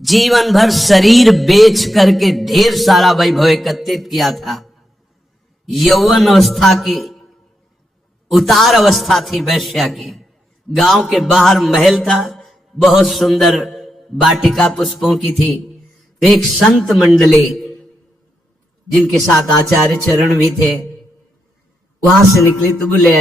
जीवन भर शरीर बेच करके ढेर सारा वैभव एकत्रित किया था। यौवन अवस्था की उतार अवस्था थी वैश्या की। गांव के बाहर महल था, बहुत सुंदर वाटिका पुष्पों की थी। एक संत मंडली जिनके साथ आचार्य चरण भी थे, वहां से निकली तो बोले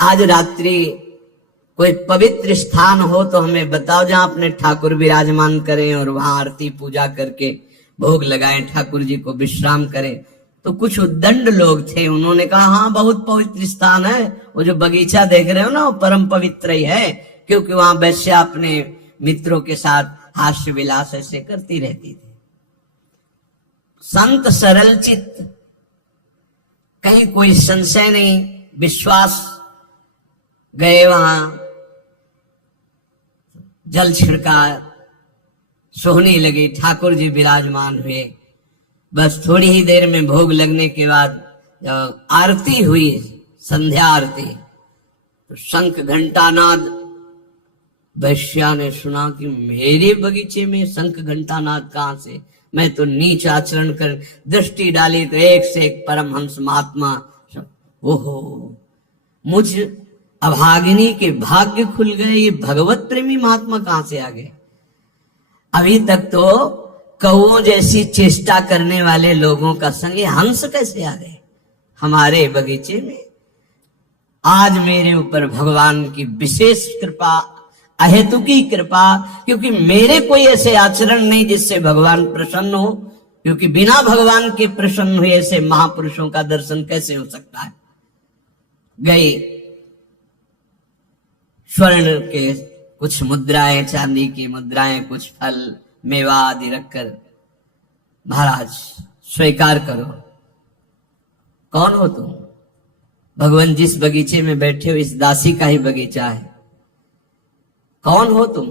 आज रात्रि कोई पवित्र स्थान हो तो हमें बताओ जहां अपने ठाकुर विराजमान करें और वहां आरती पूजा करके भोग लगाएं, ठाकुर जी को विश्राम करें। तो कुछ उद्दंड लोग थे, उन्होंने कहा हाँ बहुत पवित्र स्थान है, वो जो बगीचा देख रहे हो ना वो परम पवित्र ही है, क्योंकि वहां वैश्या अपने मित्रों के साथ हास्य विलास ऐसे करती रहती थी। संत सरल चित्त, कहीं कोई संशय नहीं, विश्वास, गए वहां, जल छिड़का, सोहनी लगी, ठाकुर जी विराजमान हुए। बस थोड़ी ही देर में भोग लगने के बाद जब आरती हुई, संध्या आरती, तो शंख घंटा नाद। वैश्या ने सुना कि मेरे बगीचे में शंख घंटा नाद कहां से, मैं तो नीच आचरण कर दृष्टि डाली तो एक से एक परमहंस महात्मा। ओहो, मुझ अभागिनी के भाग्य खुल गए, ये भगवत प्रेमी महात्मा कहां से आ गए। अभी तक तो कौओं जैसी चेष्टा करने वाले लोगों का संग हंस कैसे आ गए हमारे बगीचे में। आज मेरे ऊपर भगवान की विशेष कृपा, अहेतुकी कृपा, क्योंकि मेरे कोई ऐसे आचरण नहीं जिससे भगवान प्रसन्न हो, क्योंकि बिना भगवान के प्रसन्न हुए ऐसे महापुरुषों का दर्शन कैसे हो सकता है। गई, स्वर्ण के कुछ मुद्राएं, चांदी की मुद्राएं, कुछ फल मेवा आदि रखकर, महाराज स्वीकार करो। कौन हो तुम? भगवान जिस बगीचे में बैठे हो इस दासी का ही बगीचा है। कौन हो तुम?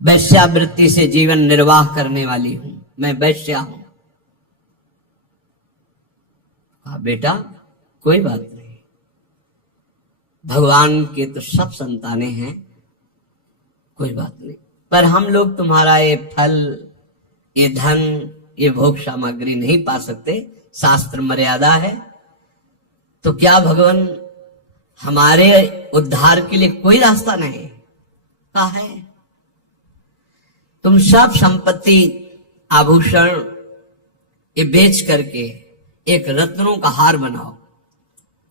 वैश्यावृत्ति से जीवन निर्वाह करने वाली हूं, मैं वैश्या हूं। हाँ बेटा, कोई बात नहीं, भगवान के तो सब संतानें हैं, कोई बात नहीं, पर हम लोग तुम्हारा ये फल, ये धन, ये भोग सामग्री नहीं पा सकते, शास्त्र मर्यादा है। तो क्या भगवान हमारे उद्धार के लिए कोई रास्ता नहीं है? तुम सब संपत्ति, आभूषण ये बेच करके एक रत्नों का हार बनाओ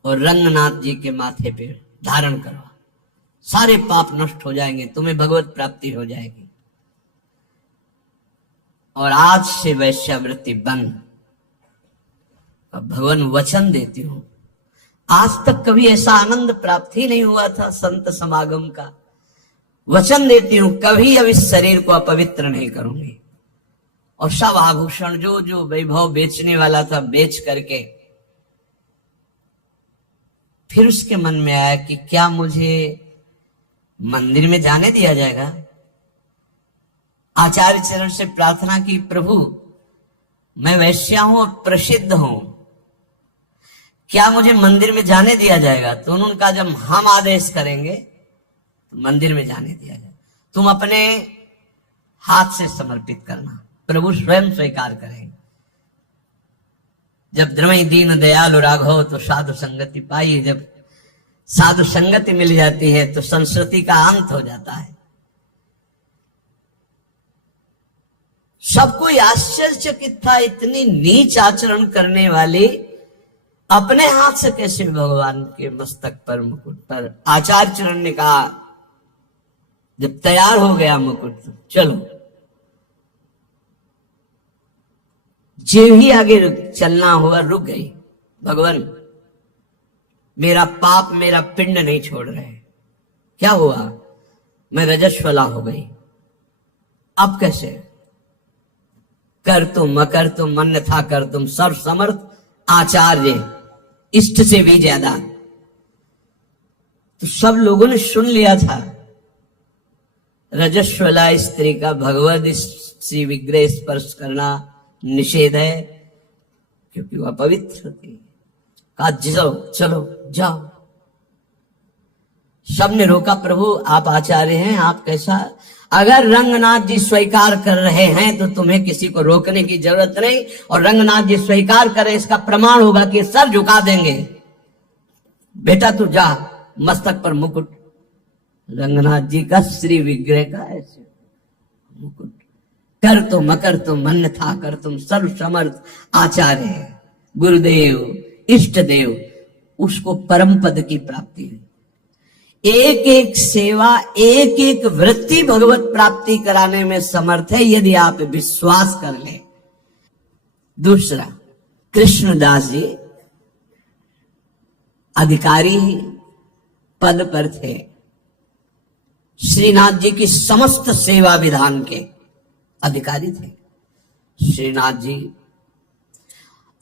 और रंगनाथ जी के माथे पे धारण करो, सारे पाप नष्ट हो जाएंगे, तुम्हें भगवत प्राप्ति हो जाएगी। और आज से वैश्यावृत्ति बंद। अब भगवान वचन देती हूं, आज तक कभी ऐसा आनंद प्राप्त ही नहीं हुआ था संत समागम का। वचन देती हूं कभी अब इस शरीर को अपवित्र नहीं करूंगी। और सब आभूषण जो जो वैभव बेचने वाला था बेच करके, फिर उसके मन में आया कि क्या मुझे मंदिर में जाने दिया जाएगा। आचार्य चरण से प्रार्थना की, प्रभु मैं वैश्या हूं और प्रसिद्ध हूं, क्या मुझे मंदिर में जाने दिया जाएगा? तो उन्होंने कहा जब हम आदेश करेंगे तो मंदिर में जाने दिया जाएगा, तुम अपने हाथ से समर्पित करना, प्रभु स्वयं स्वीकार करेंगे। जब द्रमई दीन दयालु राघव तो साधु संगति पाई। जब साधु संगति मिल जाती है तो संस्कृति का अंत हो जाता है। सबको आश्चर्यचकित था, इतनी नीच आचरण करने वाली अपने हाथ से कैसे भगवान के मस्तक पर, मुकुट पर। आचार्य चरण ने कहा जब तैयार हो गया मुकुट, चलो। जो ही आगे चलना हुआ रुक गई। भगवान मेरा पाप, मेरा पिंड नहीं छोड़ रहे। क्या हुआ? मैं रजस्वला हो गई। अब कैसे? कर तुम मकर तुम अन्यथा कर तुम, सर्व समर्थ आचार्य, इष्ट से भी ज्यादा। तो सब लोगों ने सुन लिया था रजस्वला स्त्री का भगवत श्री विग्रह स्पर्श करना निषेध है, क्योंकि वह पवित्र होती है। कहा जाओ, चलो जाओ। सबने रोका, प्रभु आप आचार्य हैं, आप कैसा, अगर रंगनाथ जी स्वीकार कर रहे हैं तो तुम्हें किसी को रोकने की जरूरत नहीं, और रंगनाथ जी स्वीकार करें इसका प्रमाण होगा कि सर झुका देंगे। बेटा तू जा, मस्तक पर मुकुट, रंगनाथ जी का श्री विग्रह का ऐसे मुकुट, कर तो मकर तो मन था कर तुम सर्व समर्थ आचार्य गुरुदेव इष्ट देव, उसको परम पद की प्राप्ति है। एक एक सेवा, एक एक वृत्ति भगवत प्राप्ति कराने में समर्थ है यदि आप विश्वास कर ले। दूसरा, कृष्णदास जी अधिकारी पद पर थे, श्रीनाथ जी की समस्त सेवा विधान के अधिकारी थे श्रीनाथ जी,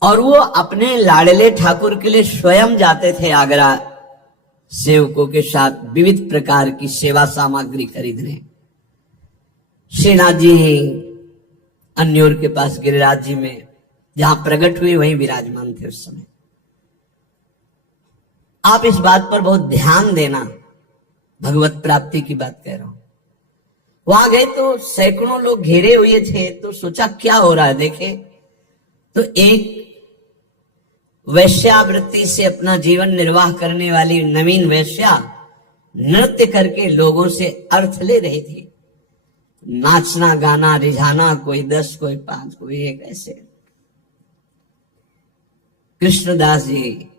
और वो अपने लाडले ठाकुर के लिए स्वयं जाते थे आगरा सेवकों के साथ विविध प्रकार की सेवा सामग्री खरीदने। श्रीनाथ जी अन्योर के पास गिरिराज जी में जहां प्रकट हुए वहीं विराजमान थे उस समय। आप इस बात पर बहुत ध्यान देना, भगवत प्राप्ति की बात कह रहा हूं। वहां गए तो सैकड़ों लोग घेरे हुए थे, तो सोचा क्या हो रहा है देखे, तो एक वैश्यावृत्ति से अपना जीवन निर्वाह करने वाली नवीन वैश्या नृत्य करके लोगों से अर्थ ले रही थी। नाचना गाना रिझाना, कोई 10 कोई 5 कोई 1 ऐसे। कृष्णदास जी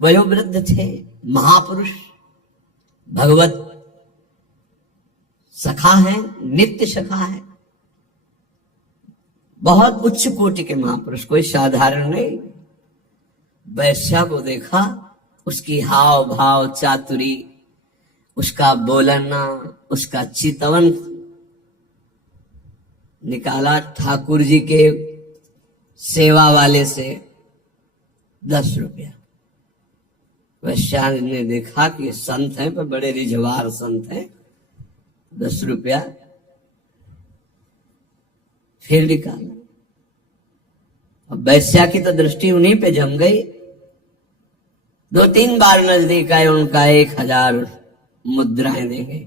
वयोवृद्ध थे, महापुरुष, भगवत सखा है, नित्य सखा है, बहुत उच्च कोटि के महापुरुष, कोई साधारण नहीं। वैश्या को देखा, उसकी हाव भाव चातुरी, उसका बोलना, उसका चितवन निकाला ठाकुर जी के सेवा वाले से 10 रुपया। वैश्या ने देखा कि संत हैं पर बड़े रिझवार संत हैं, 10 रुपया फिर निकाला। अब वैश्या की तो दृष्टि उन्हीं पे जम गई। 2-3 बार नजदीक आए, उनका 1000 मुद्राएं देंगे।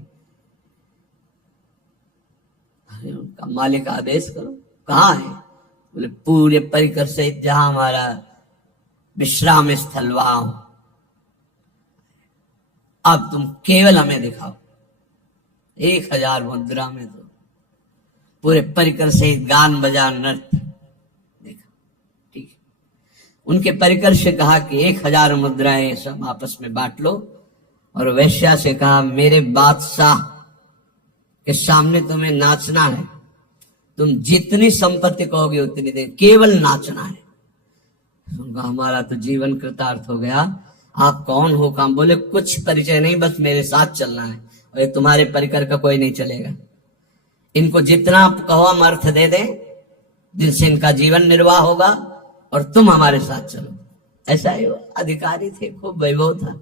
अरे उनका मालिक आदेश करो, कहाँ है? बोले पूरे परिकर से जहां हमारा विश्राम स्थल वहां, अब तुम केवल हमें दिखाओ। 1000 मुद्रा में तो पूरे परिकर से गान बजा नृत्य देखा। ठीक है, उनके परिकर से कहा कि 1000 मुद्राएं सब आपस में बांट लो, और वैश्या से कहा मेरे बादशाह के सामने तुम्हें नाचना है, तुम जितनी संपत्ति कहोगे उतनी दे, केवल नाचना है। उनका हमारा तो जीवन कृतार्थ हो गया। आप कौन हो? काम बोले कुछ परिचय नहीं, बस मेरे साथ चलना है, और ये तुम्हारे परिकर का कोई नहीं चलेगा। इनको जितना आप कहो हम अर्थ दे दें, जिनसे इनका जीवन निर्वाह होगा, और तुम हमारे साथ चलो। ऐसा ही अधिकारी थे, खूब वैभव था।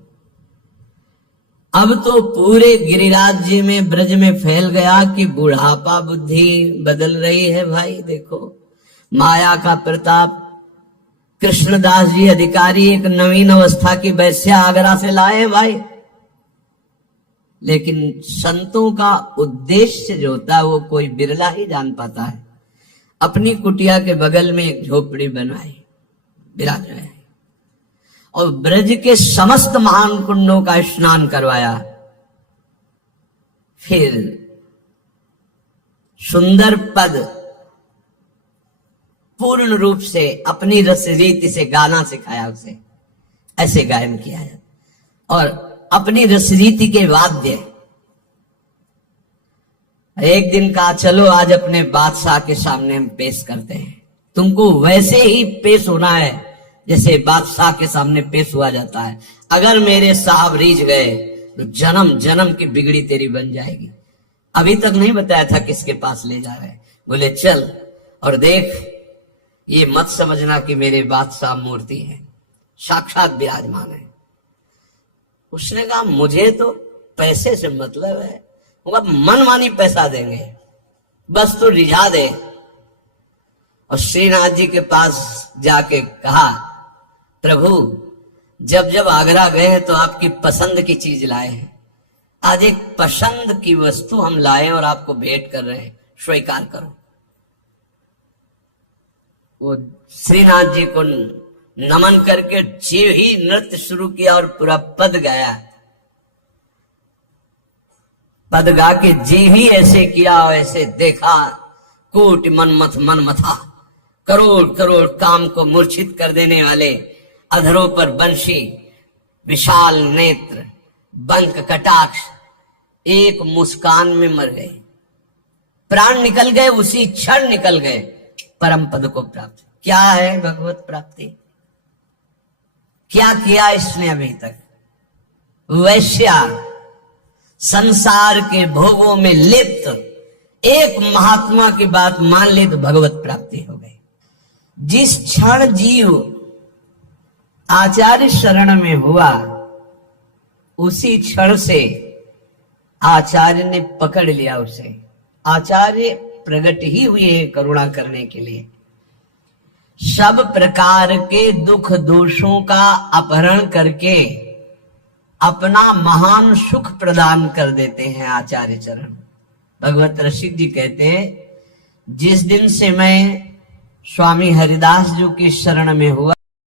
अब तो पूरे गिरिराज जी में ब्रज में फैल गया कि बुढ़ापा बुद्धि बदल रही है। भाई देखो माया का प्रताप। कृष्णदास जी अधिकारी एक नवीन अवस्था की वैश्या आगरा से लाए भाई, लेकिन संतों का उद्देश्य जो होता है वो कोई बिरला ही जान पाता है। अपनी कुटिया के बगल में एक झोपड़ी बनाई, विराज और ब्रज के समस्त महान कुंडों का स्नान करवाया। फिर सुंदर पद पूर्ण रूप से अपनी रस रीति से गाना सिखाया, उसे ऐसे गायन किया है, और अपनी रस रीति के वाद्य। एक दिन कहा चलो आज अपने बादशाह के सामने हम पेश करते हैं, तुमको वैसे ही पेश होना है जैसे बादशाह के सामने पेश हुआ जाता है। अगर मेरे साहब रीझ गए तो जन्म जन्म की बिगड़ी तेरी बन जाएगी। अभी तक नहीं बताया था किसके पास ले जा रहे। बोले चल और देख, ये मत समझना कि मेरे बादशाह मूर्ति है, साक्षात विराजमान है। उसने कहा मुझे तो पैसे से मतलब है, मनमानी पैसा देंगे, बस तू रिझा दे। और श्रीनाथ जी के पास जाके कहा प्रभु जब जब आगरा गए तो आपकी पसंद की चीज लाए हैं, आज एक पसंद की वस्तु हम लाए और आपको भेंट कर रहे हैं, स्वीकार करो। वो श्रीनाथ जी को नमन करके जीव ही नृत्य शुरू किया और पूरा पद गाया। पद गा के जीव ही ऐसे किया, ऐसे देखा, कोटि मनमथ मन मथा, करोड़ करोड़ काम को मूर्छित कर देने वाले अधरों पर बंशी, विशाल नेत्र, बंक कटाक्ष, एक मुस्कान में मर गए, प्राण निकल गए, उसी क्षण निकल गए, परम पद को प्राप्त। क्या है भगवत प्राप्ति? क्या किया इसने अभी तक? वैश्या, संसार के भोगों में लिप्त एक महात्मा की बात मान ले तो भगवत प्राप्ति हो गई। जिस क्षण जीव आचार्य शरण में हुआ, उसी क्षण से आचार्य ने पकड़ लिया उसे। आचार्य प्रकट ही हुए करुणा करने के लिए। सब प्रकार के दुख दोषों का अपहरण करके अपना महान सुख प्रदान कर देते हैं आचार्य चरण। भगवत रसिक जी कहते हैं, जिस दिन से मैं स्वामी हरिदास जी की शरण में हुआ,